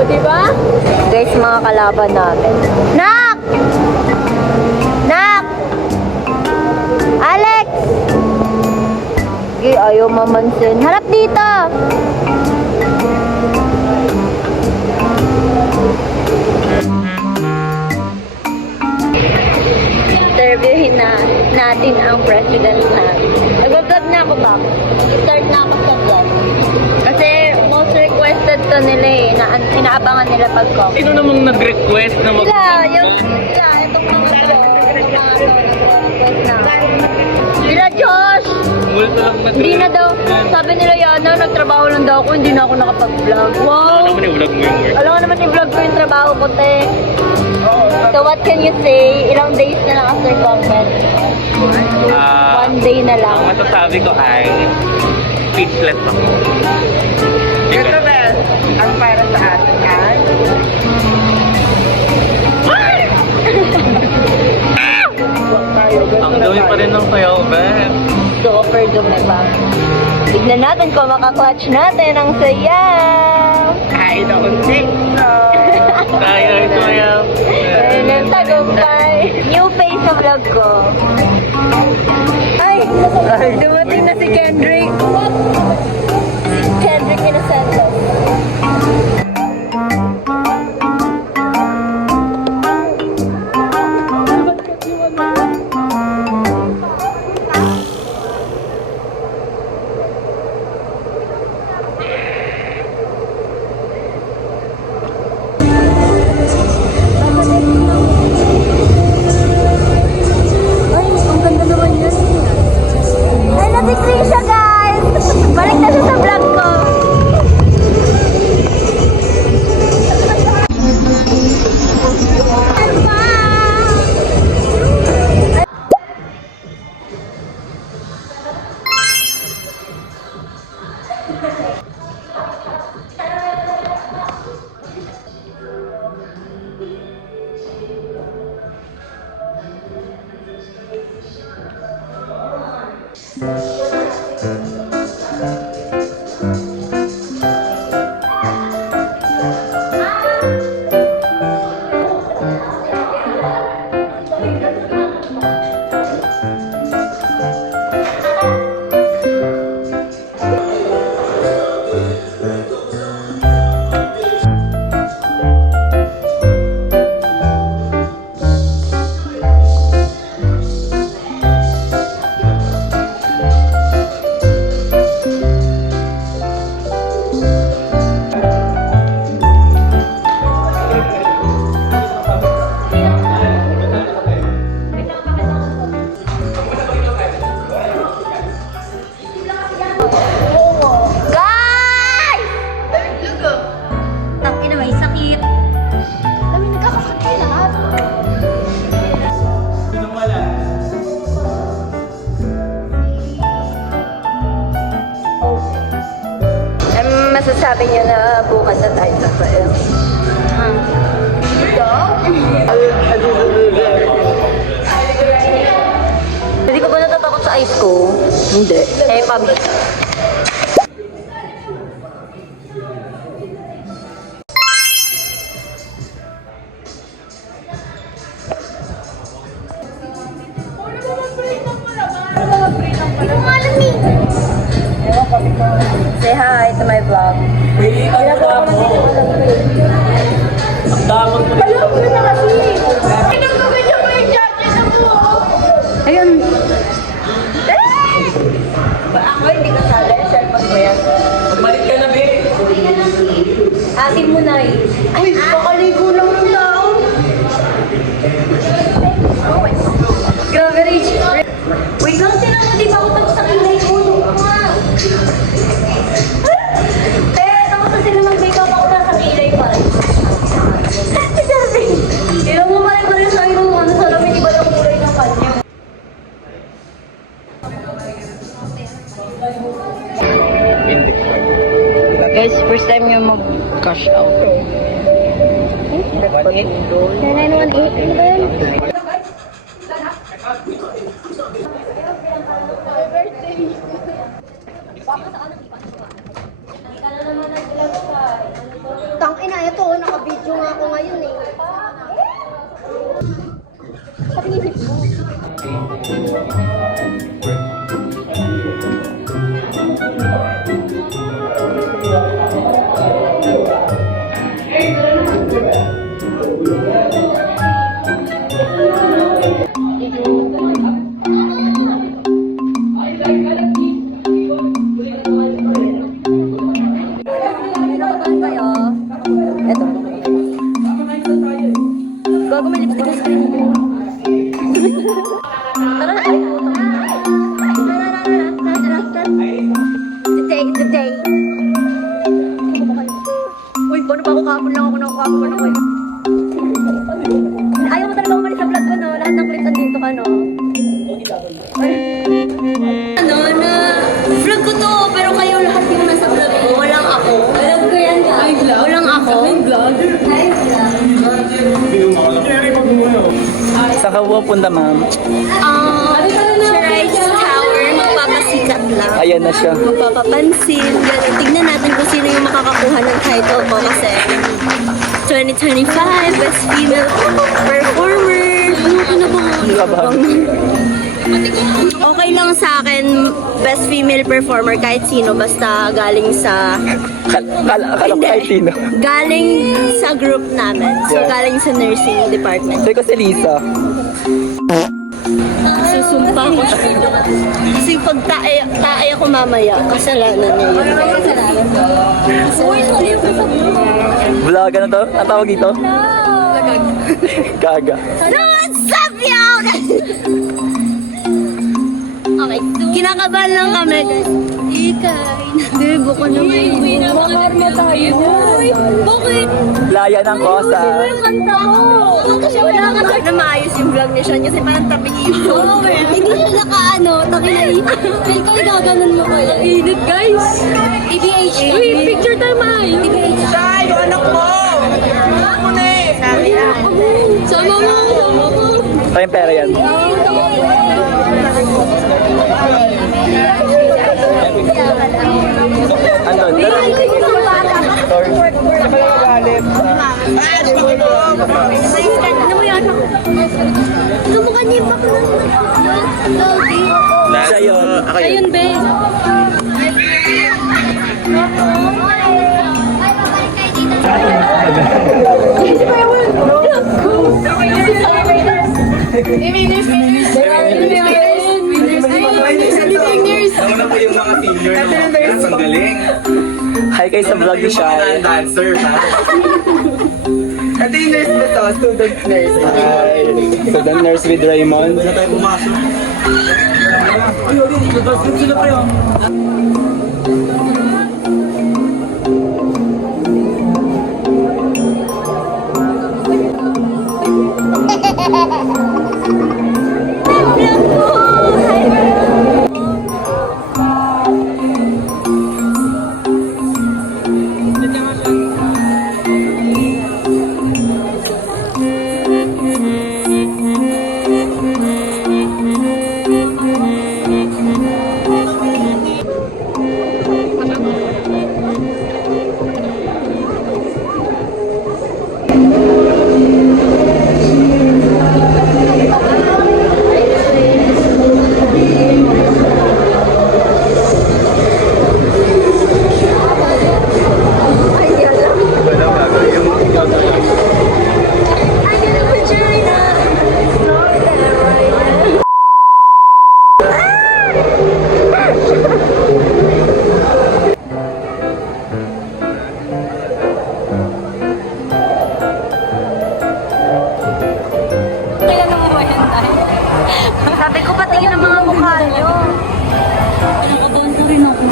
O, diba? Guys, mga kalaban natin. Nak! Nak! Alex! Sige, ayaw mamansin. Harap dito! Interviewin natin ang president natin. Nag-vlog na ako ba? Start na ako sa vlog. Kasi most requested to nila eh. Inaabangan nila pag-comment. Sino namang nag-request na mag- Itong mga Sila Josh! Multo lang na. Hindi na daw. Sabi nila Yana, nagtrabaho lang daw ako, hindi na ako nakapag-vlog. Wow! Ano naman i-vlog mo yung work? Alam ko naman i-vlog ko yung trabaho ko, te. So what can you say? Ilang days na lang after comment? One day na lang. Ang masasabi ko ay speechless ako. Ito ba, ang para sa atin ay Ang dumi pa rin ng sayaw, Ben. Super dumi pa. Tignan natin kung makaklatch natin ang sayaw. I don't think so. Kaya ito sayaw. Ayun ang tagumpay. New face sa vlog ko. Ay! Dumating na si Kendrick. Kendrick Innocento. Ay, nabigli siya, guys! Balik na siya sa vlog ko. Guys! Tangina, may sakit. Dami nagkakasakit lahat. Masasabi niyo na bukas na tayo sa sayo. Hindi ko ba natatakot sa ice ko? Hindi. Eh, pabi. Say hi to my vlog. Ang damang mo. Ayun. Ako hindi ka sali. Cellphone ko yan. Magmalit ka na, be. Atin mo na eh. Uy, kakaligo lang ng tao. Grabe, Rich. Wait lang, tinan mo. Di ba ako tapos sa kilay ko? Tapos na sila mag-makeup ako nasa kilay pa rin. Sabi, ilang mo pa rin sa iyo. Ano sa lamin, iba lang kulay ng kanya. Hindi. Guys, first time nyo mag-cash out. 9918, ano ba yun? Tang ina, ito. Pinakabahan kayo. Eto. Bago may lipstick na screen. Tara na. Ay, puto. Today. Uy, paano pa ako kahapon lang ako nakakapon ako eh. Ayaw mo talaga umalis sa vlog ko, no? Lahat ng clips andito ka, no? Ay. Ano, na vlog ko to, pero kayo lahat yung nasa vlog ko. Walang ako. Vlog ko yan, guys. Walang ako. Hi, vlog. Hi, vlog. Saan ka pupunta, ma'am? Rice Tower. Magpapasikat lang. Ayan na siya. Magpapapansin. Ganun. Tignan natin kung sino yung makakakuha ng title ko kasi 2025 Best Female Performer. Ano ka na ba? Kabahan. Okay lang sa akin, Best Female Performer kahit sino basta galing sa Akala ko kahit sino. galing sa group namin. So Yeah. galing sa nursing department. Sabi ko si Lisa. Susumpa ko siya. Kasi pag tae ako mamaya, kasalanan niya yun. Vlog, ano to? Ang tawag dito? Gaga. So what's up, y'all? Okay, kinakabahan lang kami. Ikain. Debo ko naman. Mamarma tayo. Bakit? Laya ng kosa. Yung kanta mo. Wala ka na maayos yung vlog ni Sean kasi parang tabi-iso. Hindi siya nakaano, takinay. Feel ko igaganon mo kayo. Init, guys. TBH. Uy, picture tayo maayos. TBH. Ay, yung anak mo! Ako na eh! Sabi na. Sama mo. Kayong pera yan. Ano? Ano mo yan? Ano mo kanina pa ko Siya yun. Ayun, be. Nauna po yung mga senior na ang galing. Hi kayo sa vlog ni Yung mga Shai. dancer, ha? Ito yung nurse na to, student nurse. Hi. Student nurse with Raymond. Saan tayo pumasok? Ay, ulit. Nag-gaslit sila pa yun. Sabi ko patingin ang mga mukha nyo. Nakakabahan ko rin ako.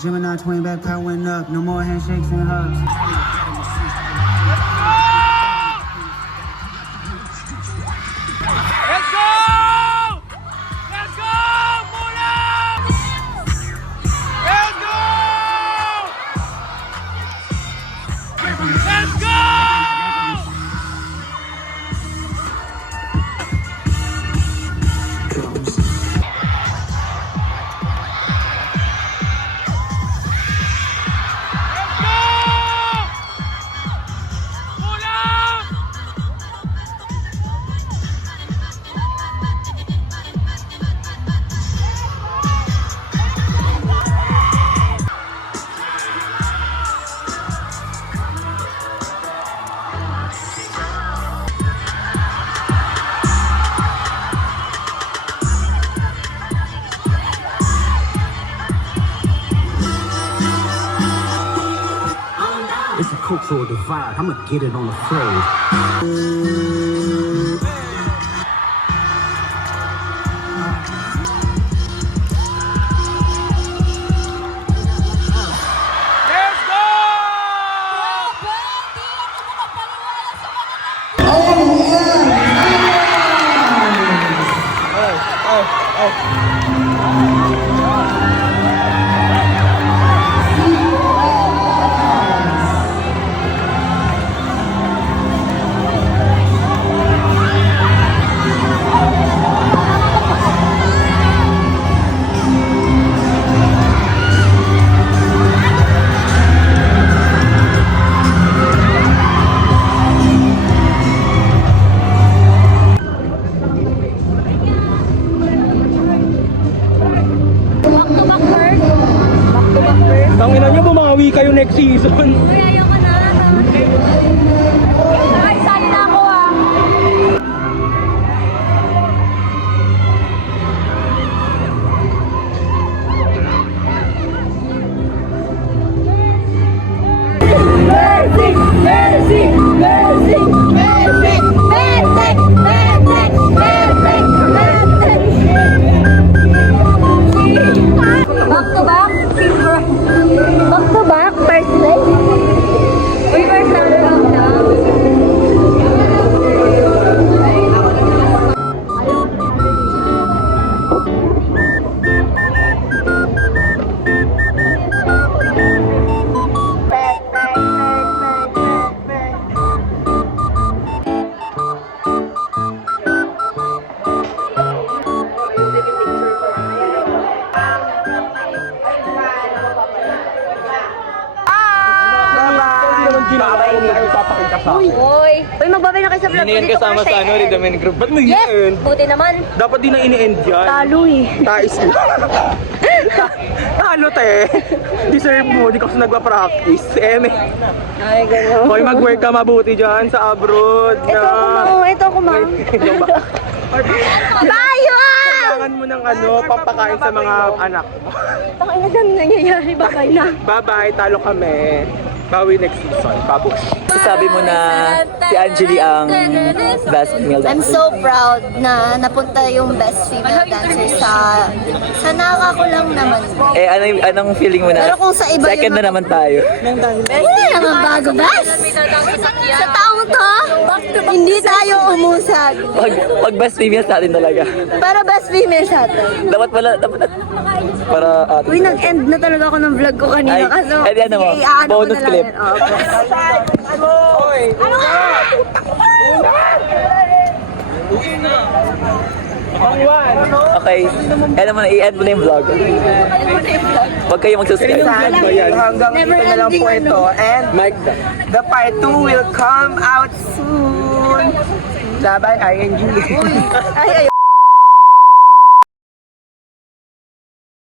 Gemini twin back power went up. No more handshakes and hugs. It's a cultural divide. I'ma get it on the floor. Back to back first. Back to back first. Tangina nyo, bumawi kayo next season. Uy, ayaw ka na. Ay, sali na ako ah. Mercy! Mercy! Mercy! Mercy! Mercy! Mercy! Back to back? Back to back? First leg? Uy, first round na. Bye-bye. Hindi kayo papakita sa akin. Uy, magbabay na kayo sa vlog ko dito kasama sa ano, Rhythm and Group. Ba't mo Yes! yun? Buti naman. Dapat di na ini-end dyan. Talo eh. Tais mo. Talo te. Deserve mo, di ka kasi nagpa-practice. Ay, gano'n. Hoy, mag-work ka mabuti dyan sa abroad. Ito ako, ma'am. Tayo ah! Kailangan mo ng ano, pampakain sa mga anak mo. Pakina dyan nangyayari. Babay na. Bye-bye, talo kami. Bawi next season. Pabos. Sasabi mo na si Angeli ang best female I'm dancer. so proud na napunta yung best female dancer sa naka ko lang naman. Eh, anong feeling mo na? Pero kung sa iba Second yung na naman tayo. Hindi naman bago, best! Sa taong to, hindi tayo umusag. Pag best female sa atin talaga. Pero best female sa atin. Dapat para atin. Uy, nag-end na talaga ako ng vlog ko kanina. Ay, Kaso, eh, ano mo? sige, iaano ko Bonus na lang clip. yan. Oo. Okay. Kaya naman, i-end mo na yung vlog. Huwag kayo mag-subscribe. Hanggang Never dito na lang po ending ito. And the part 2 will come out soon. Laban, ING. Ay,